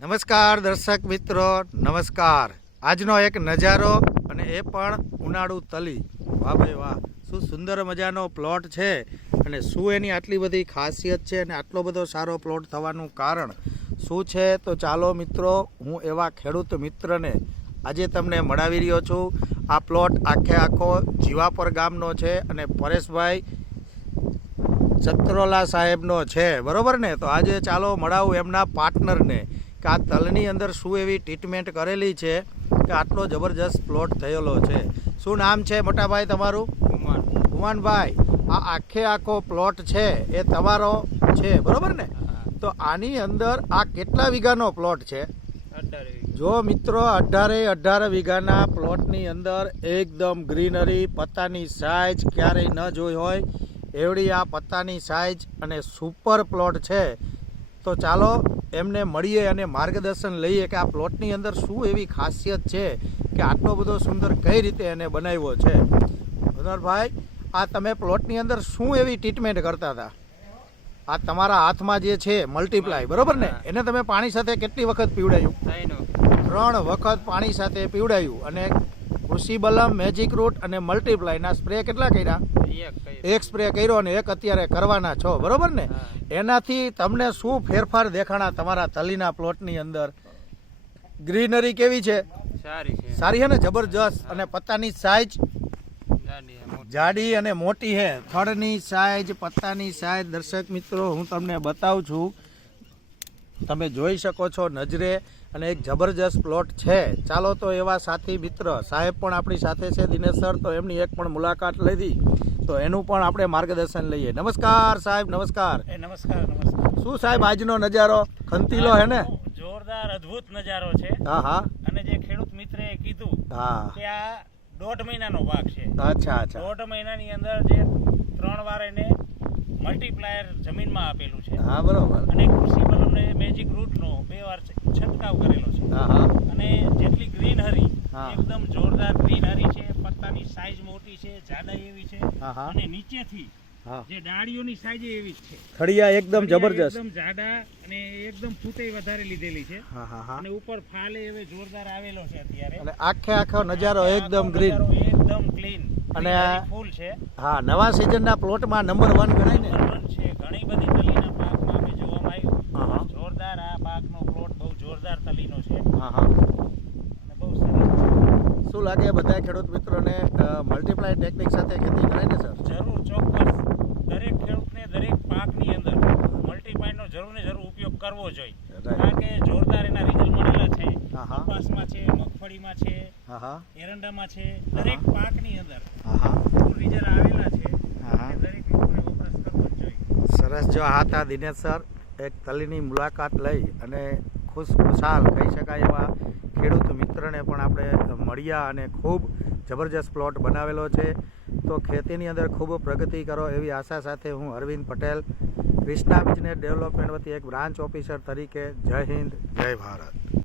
નમસ્કાર દર્શક મિત્રો, નમસ્કાર. આજનો એક નજારો અને એ પણ ઉનાળુ તલી. વાહ ભાઈ વાહ. શું સુંદર મજાનો પ્લોટ છે અને શું એની આટલી બધી ખાસિયત છે અને આટલો બધો સારો પ્લોટ થવાનું કારણ શું છે? તો ચાલો મિત્રો, હું એવા ખેડૂત મિત્રને આજે તમને મળાવી રહ્યો છું. આ પ્લોટ આખે આખો જીવાપર ગામનો છે અને પરેશભાઈ ચત્રોલા સાહેબનો છે. બરાબર ને? તો આજે ચાલો મળાવું એમના પાર્ટનરને કે આ તલની અંદર શું એવી ટ્રીટમેન્ટ કરેલી છે કે આટલો જબરજસ્ત પ્લોટ થયેલો છે? શું નામ છે મોટાભાઈ તમારું? હુમાન હુમાનભાઈ આ આખે આખો પ્લોટ છે એ તમારો છે બરોબર ને? તો આની અંદર આ કેટલા વીઘાનો પ્લોટ છે? જો મિત્રો અઢારે અઢાર વીઘાના પ્લોટની અંદર એકદમ ગ્રીનરી પત્તાની સાઇઝ ક્યારેય ન જોઈ હોય એવડી આ પત્તાની સાઇઝ અને સુપર પ્લોટ છે. તો ચાલો એમને મળીએ અને માર્ગદર્શન લઈએ કે આ પ્લોટની અંદર શું એવી ખાસિયત છે કે આટલો બધો સુંદર કઈ રીતે એને બનાવ્યો છે. ભાઈ આ તમે પ્લોટની અંદર શું એવી ટ્રીટમેન્ટ કરતા હતા? આ તમારા હાથમાં જે છે મલ્ટીપ્લાય બરોબર ને? એને તમે પાણી સાથે કેટલી વખત પીવડાયું? ત્રણ વખત પાણી સાથે પીવડાયું અને કૃષિ બલમ મેજિક રૂટ અને મલ્ટીપ્લાયના સ્પ્રે કેટલા કર્યા? એક સ્પ્રે કર્યો અને એક અત્યારે કરવાના છો. બરોબર ને? એનાથી તમને શું ફેરફાર દેખાણા તમારા તલીના પ્લોટની અંદર? ગ્રીનરી કેવી છે? સારી છે. સારી છે ને? જબરજસ્ત અને પત્તાની સાઈઝ જાડી અને મોટી. છે થડની સાઈઝ પત્તાની સાઈઝ દર્શક મિત્રો હું તમને બતાવું છું તમે જોઈ શકો છો નજરે અને એક જબરજસ્ત પ્લોટ છે. ચાલો તો એવા સાથી મિત્ર સાહેબ પણ આપણી સાથે છે દિનેશ સર તો એમની એક પણ મુલાકાત લીધી તો એનું પણ આપણે માર્ગદર્શન લઈએ. નમસ્કાર સાહેબ નમસ્કાર. એ નમસ્કાર નમસ્કાર. શું સાહેબ આજનો નજારો? ખંતીલો હે ને? જોરદાર અદ્ભુત નજારો છે. હા હા. અને જે ખેડૂત મિત્રે કીધું હા. કે આ દોઢ મહિનાનો ભાગ છે. અચ્છા અચ્છા. દોઢ મહિનાની અંદર જે ત્રણ વાર એને મલ્ટીપ્લાયર જમીનમાં આપેલું છે. હા બરોબર. અને કૃષિ બલમને મેજિક રૂટનો બે વાર છંટકાવ કરેલો છે. હા હા. અને જેટલી ગ્રીનહરી હરી એકદમ જોરદાર ગ્રીનહરી છે પત્તાની સાઈઝ મોટી છે જાડાઈ એવી છે. અને નીચેથી જે ડાળીઓની સાઈઝ એવી જ છે. થળિયા એકદમ જબરજસ્ત. એકદમ જાડા અને એકદમ ફૂટે વધારે લીધેલી છે. હા હા હા. અને ઉપર ફાલે હવે જોરદાર આવેલો છે અત્યારે. અને આખે આખો નજારો એકદમ ગ્રીન એકદમ ક્લીન અને ફૂલ છે. હા નવા સિઝનના પ્લોટમાં નંબર વન ગણાય ને. નંબર છે. ઘણી બધી તલીના પાકમાં અમે જોવામાં. આવ્યું. જોરદાર આ પાકનો પ્લોટ બહુ જોરદાર તલીનો છે. હા હા. અને બહુ સરસ શું લાગે બધા ખેડૂત મિત્રોને મલ્ટીપ્લાય ટેકનિક સાથે ખેતી કરાય ને સર જરૂર ચોક્કસ દરેક ખેડૂતને દરેક પાકની અંદર મલ્ટીપાઈનો જરૂર ને જરૂર ઉપયોગ કરવો જોઈએ. કારણ કે જોરદાર એના રિઝલ્ટ મળેલા છે. કપાસમાં છે મગફળીમાં છે હા હા. એરંડામાં છે દરેક પાકની અંદર હા હા. રિઝલ્ટ આવેલા છે. દરેક લોકોને વપરાશ કરવો જોઈએ. સરસ. જો આ હતા દિનેશ સર એક તલીની મુલાકાત લઈ અને ખુશ ખુશાલ કહી શકાય એવા ખેડૂત મિત્રને પણ આપણે મળ્યા અને ખૂબ જબરજસ્ત પ્લોટ બનાવેલો છે. તો ખેતીની અંદર ખૂબ પ્રગતિ કરો એવી આશા સાથે હું અરવિંદ પટેલ ક્રિષ્ના બિઝનેસ ડેવલપમેન્ટ વતી એક બ્રાન્ચ ઓફિસર તરીકે જય હિન્દ જય ભારત.